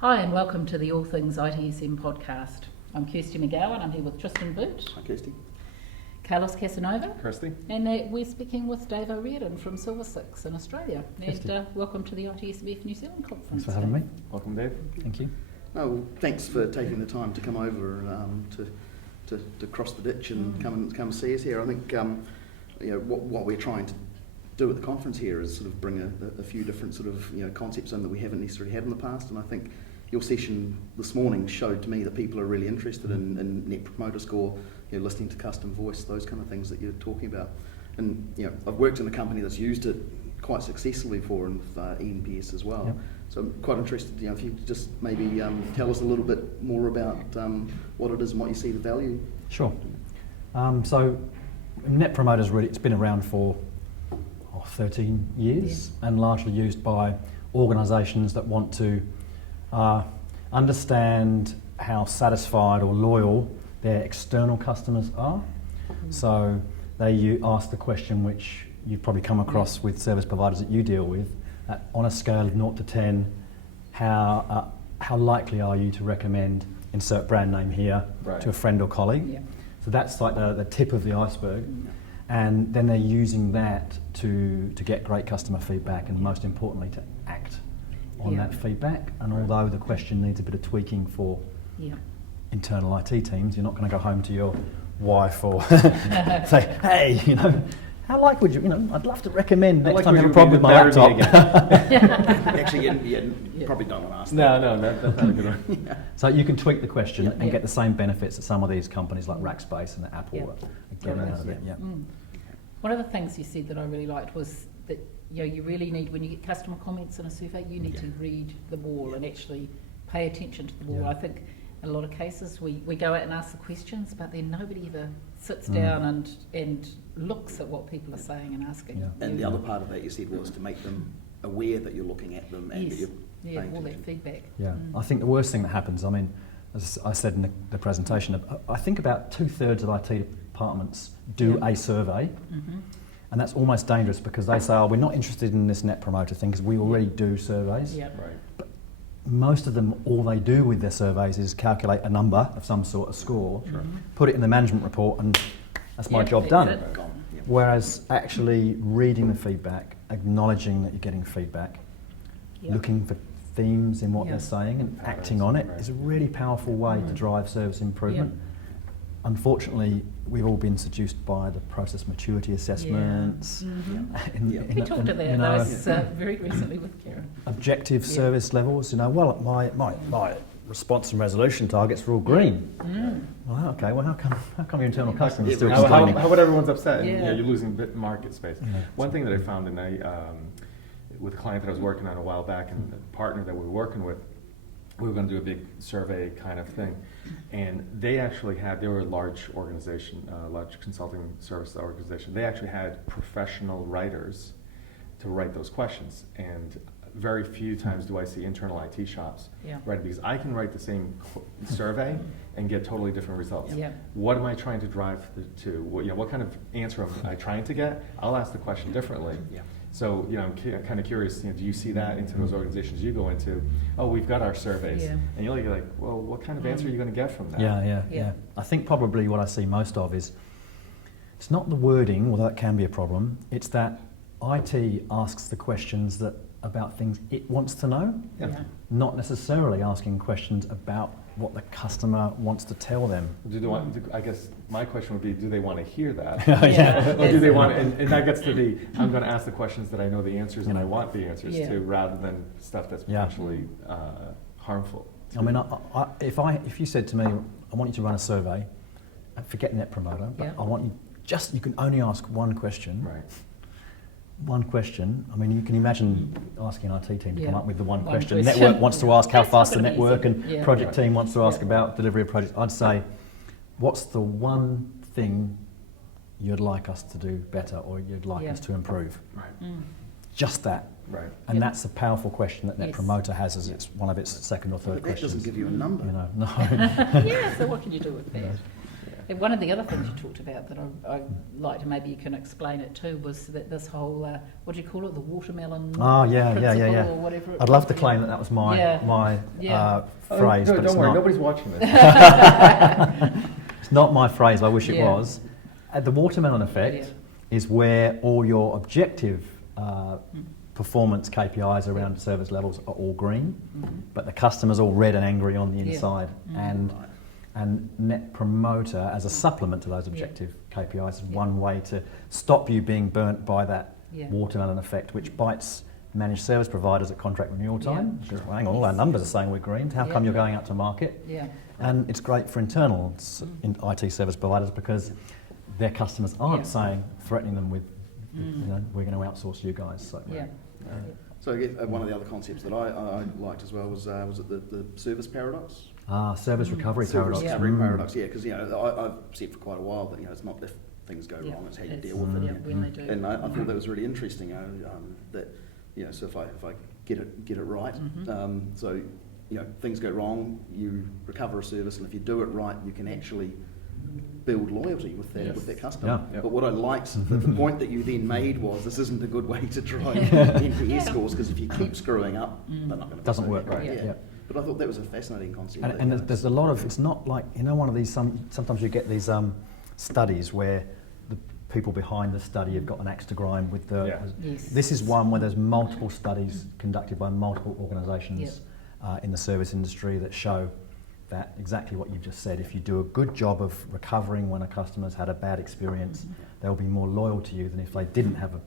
Hi and welcome to the All Things ITSM Podcast. I'm Kirsty McGowan, I'm here with Tristan Boot. Hi Kirsty. Carlos Casanova. Kirsty. And we're speaking with Dave O'Riordan from Silver Six in Australia. And welcome to the ITSMF New Zealand conference. Thanks for having me. Welcome, Dave. Thank you. Well, thanks for taking the time to come over to cross the ditch and come and see us here. I think what we're trying to do at the conference here is sort of bring a few different sort of concepts in that we haven't necessarily had in the past, and I think your session this morning showed to me that people are really interested in Net Promoter Score, listening to custom voice, those kind of things that you're talking about. And I've worked in a company that's used it quite successfully for and with ENPS as well. Yep. So I'm quite interested, if you could just maybe tell us a little bit more about what it is and what you see the value. Sure. So Net Promoter's it's been around for 13 years and largely used by organisations that want to understand how satisfied or loyal their external customers are. So they ask the question which you've probably come across with service providers that you deal with, on a scale of 0 to 10, how likely are you to recommend insert brand name here to a friend or colleague? Yeah. So that's like the tip of the iceberg. And then they're using that to get great customer feedback and most importantly to act on that feedback. And although the question needs a bit of tweaking for internal IT teams, you're not going to go home to your wife or say, hey, how like would you, I'd love to recommend next time you have a problem with my laptop. Actually, you probably don't want to ask that. No, that's not a good one. So you can tweak the question and get the same benefits that some of these companies like Rackspace and Apple are getting out of it. One of the things you said that I really liked was that you really need, when you get customer comments in a survey, you need to read the wall and actually pay attention to the wall. I think in a lot of cases we go out and ask the questions, but then nobody ever sits down and looks at what people are saying and asking. And the other part of that you said was to make them aware that you're looking at them and that you're paying all attention. that feedback. I think the worst thing that happens, as I said in the presentation, I think about 2/3 of IT departments do a survey, and that's almost dangerous because they say, we're not interested in this Net Promoter thing because we already do surveys. But most of them, all they do with their surveys is calculate a number of some sort, a score, put it in the management report, and that's my job done. Whereas actually reading the feedback, acknowledging that you're getting feedback, looking for themes in what they're saying and acting on it is a really powerful way to drive service improvement. Unfortunately, we've all been seduced by the process maturity assessments. We talked about those very recently with Karen. Objective service levels. My response and resolution targets are all green. Well, okay. Well, how come your internal customers still complaining? How about everyone's upset? And, you're losing bit market space. One thing that I found with a client that I was working on a while back, and a partner that we were working with, we were going to do a big survey kind of thing, and they were a large organization, large consulting service organization. They actually had professional writers to write those questions, and very few times do I see internal IT shops write it, because I can write the same survey and get totally different results. What am I trying to drive to? What kind of answer am I trying to get? I'll ask the question differently. So, I'm kind of curious, do you see that into those organizations you go into? Oh, we've got our surveys. And you're like, well, what kind of answer are you going to get from that? Yeah. I think probably what I see most of is, it's not the wording, although that can be a problem, it's that IT asks the questions about things it wants to know, not necessarily asking questions about what the customer wants to tell them. I guess my question would be, do they want to hear that? Or do they want, and that gets to I'm going to ask the questions that I know the answers and I want the answers to, rather than stuff that's potentially harmful. If you said to me, I want you to run a survey, and forget Net Promoter, but I want you can only ask one question. One question. You can imagine asking an IT team to come up with the one question. Network wants to ask how fast the network, and project team wants to ask about delivery of projects. I'd say, what's the one thing you'd like us to do better or you'd like us to improve? Just that. And that's a powerful question that Net Promoter has as it's one of its second or third questions. That doesn't give you a number. No. So what can you do with that? And one of the other things you talked about that I liked, and maybe you can explain it too, was that this whole, what do you call it, the watermelon Oh, yeah. principle or whatever. I'd love to claim that was my phrase, but don't it's worry, not. nobody's watching this. It's not my phrase, I wish it was. The watermelon effect is where all your objective performance KPIs around service levels are all green, but the customer's all red and angry on the inside. And Net Promoter, as a supplement to those objective KPIs, is one way to stop you being burnt by that watermelon effect, which bites managed service providers at contract renewal time. Because, hang on, all our numbers are saying we're green. How come you're going out to market? And it's great for internal in IT service providers because their customers aren't threatening them with, we're going to outsource you guys. So, So I guess, one of the other concepts that I liked as well was it the service paradox? Service recovery paradox. Service recovery paradox, because I've said for quite a while that it's not if things go wrong, it's how you deal with it. When they do. And I thought that was really interesting. That so if I get it right, so things go wrong, you recover a service, and if you do it right, you can actually build loyalty with that customer. But what I liked, the point that you then made was this isn't a good way to try NPS scores, because if you keep screwing up, they're not going to. Doesn't work right. But I thought that was a fascinating concept. And there's a lot of, it's not like, one of these, sometimes you get these studies where the people behind the study have got an axe to grind with the, this is one where there's multiple studies conducted by multiple organisations in the service industry that show that exactly what you've just said. If you do a good job of recovering when a customer's had a bad experience, they'll be more loyal to you than if they didn't have a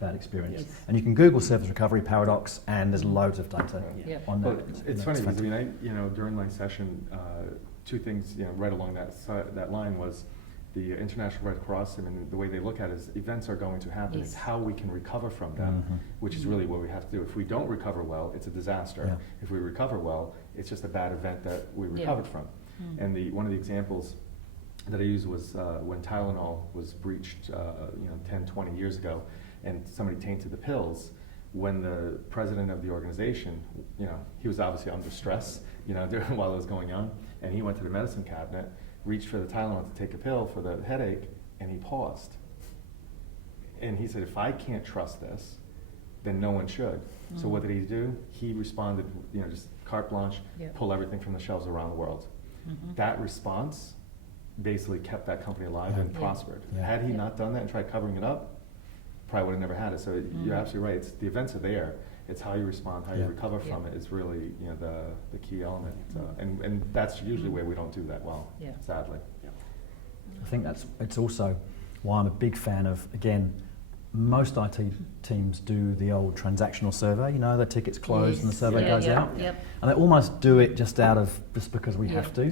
bad experience. And you can Google service recovery paradox, and there's loads of data on that. Well, it's funny because during my session, two things right along that line was the International Red Cross. The way they look at it is events are going to happen. It's how we can recover from them, which is really what we have to do. If we don't recover well, it's a disaster. If we recover well, it's just a bad event that we recovered from. And one of the examples that I used was when Tylenol was breached 10, 20 years ago, and somebody tainted the pills. When the president of the organization, he was obviously under stress, while it was going on, and he went to the medicine cabinet, reached for the Tylenol to take a pill for the headache, and he paused. And he said, if I can't trust this, then no one should. So what did he do? He responded, just carte blanche, pull everything from the shelves around the world. That response basically kept that company alive and prospered. Had he not done that and tried covering it up, probably would have never had it. So you're absolutely right. The events are there. It's how you respond, how you recover from it is really the key element. And that's usually where we don't do that well, sadly. I think it's also why I'm a big fan of, again, most IT teams do the old transactional survey, the tickets closed and the survey goes out. And they almost do it just because we have to.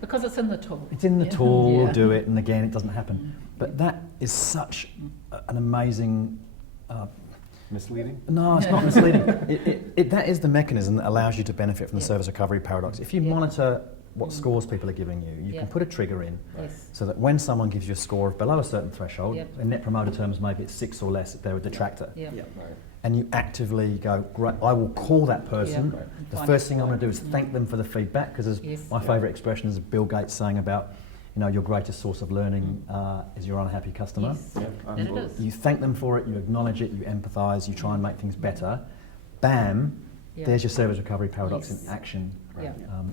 Because it's in the tool. It's in the tool, we'll do it, and again, it doesn't happen. But that is such an amazing... misleading? No, it's not misleading. That is the mechanism that allows you to benefit from the service recovery paradox. If you monitor what scores people are giving you, you can put a trigger in so that when someone gives you a score of below a certain threshold, in Net Promoter terms maybe it's 6 or less if they're a detractor, and you actively go, great, I will call that person. The first thing I'm going to do is thank them for the feedback, because my favourite expression is Bill Gates saying about, your greatest source of learning is your unhappy customer. And it is. You thank them for it, you acknowledge it, you empathise, you try and make things better. Bam, there's your service recovery paradox in action.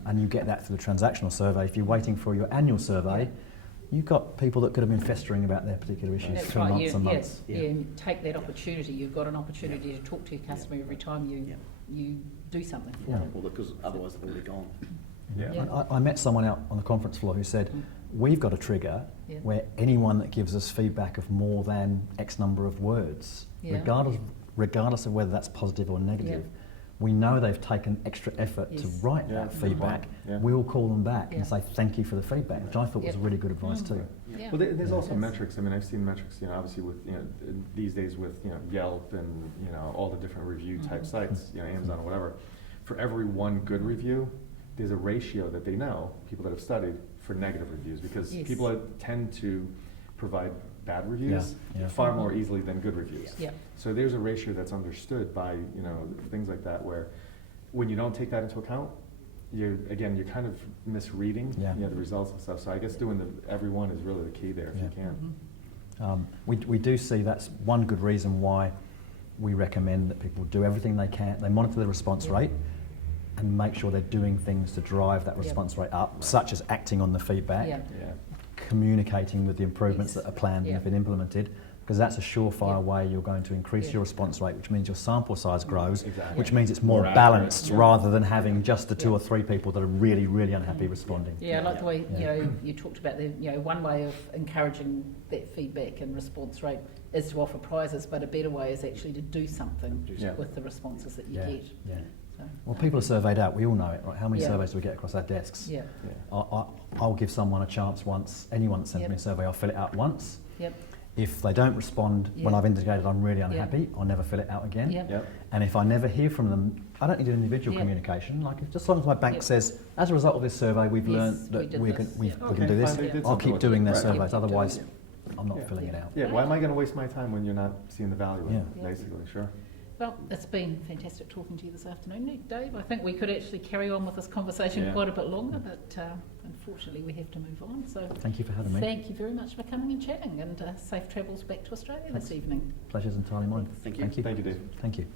And you get that through the transactional survey. If you're waiting for your annual survey, you've got people that could have been festering about their particular issues for months and months. You take that opportunity. You've got an opportunity to talk to your customer every time you do something for them. Well, because otherwise they've already gone. I met someone out on the conference floor who said, we've got a trigger where anyone that gives us feedback of more than X number of words, regardless of whether that's positive or negative, we know they've taken extra effort to write that feedback. We'll call them back and say thank you for the feedback, which I thought was really good advice too. Well, there's also metrics. I've seen metrics, obviously with these days with Yelp and all the different review type sites, Amazon or whatever. For every one good review, there's a ratio that they know, people that have studied, for negative reviews, because people tend to provide bad reviews far more easily than good reviews. So there's a ratio that's understood by things like that, where when you don't take that into account, you're kind of misreading Yeah. the results and stuff. So I guess doing every one is really the key there if you can. We do see that's one good reason why we recommend that people do everything they can. They monitor the response rate and make sure they're doing things to drive that response rate up, such as acting on the feedback, communicating with the improvements that are planned and have been implemented, because that's a surefire way you're going to increase your response rate, which means your sample size grows, which means it's more balanced rather than having just the 2 or 3 people that are really, really unhappy responding. Yeah, I like the way you talked about one way of encouraging that feedback and response rate is to offer prizes, but a better way is actually to do something with the responses that you get. Yeah. So, Well, people are surveyed out. We all know it, right? How many surveys do we get across our desks? Yeah. I'll give someone a chance once. Anyone that sends me a survey, I'll fill it out once. Yep. If they don't respond when I've indicated I'm really unhappy, I'll never fill it out again. Yep. And if I never hear from them, I don't need individual communication. Like, just as long as my bank says, as a result of this survey, we've learned that we can do this, I'll keep doing their surveys. Otherwise, I'm not filling it out. Yeah, why am I going to waste my time when you're not seeing the value of it, basically, sure. Well, it's been fantastic talking to you this afternoon, Dave. I think we could actually carry on with this conversation quite a bit longer, but unfortunately we have to move on. So thank you for having me. Thank you very much for coming and chatting, and safe travels back to Australia this evening. Pleasure's entirely mine. Thank you. Thank you. Thank you, Dave. Thank you.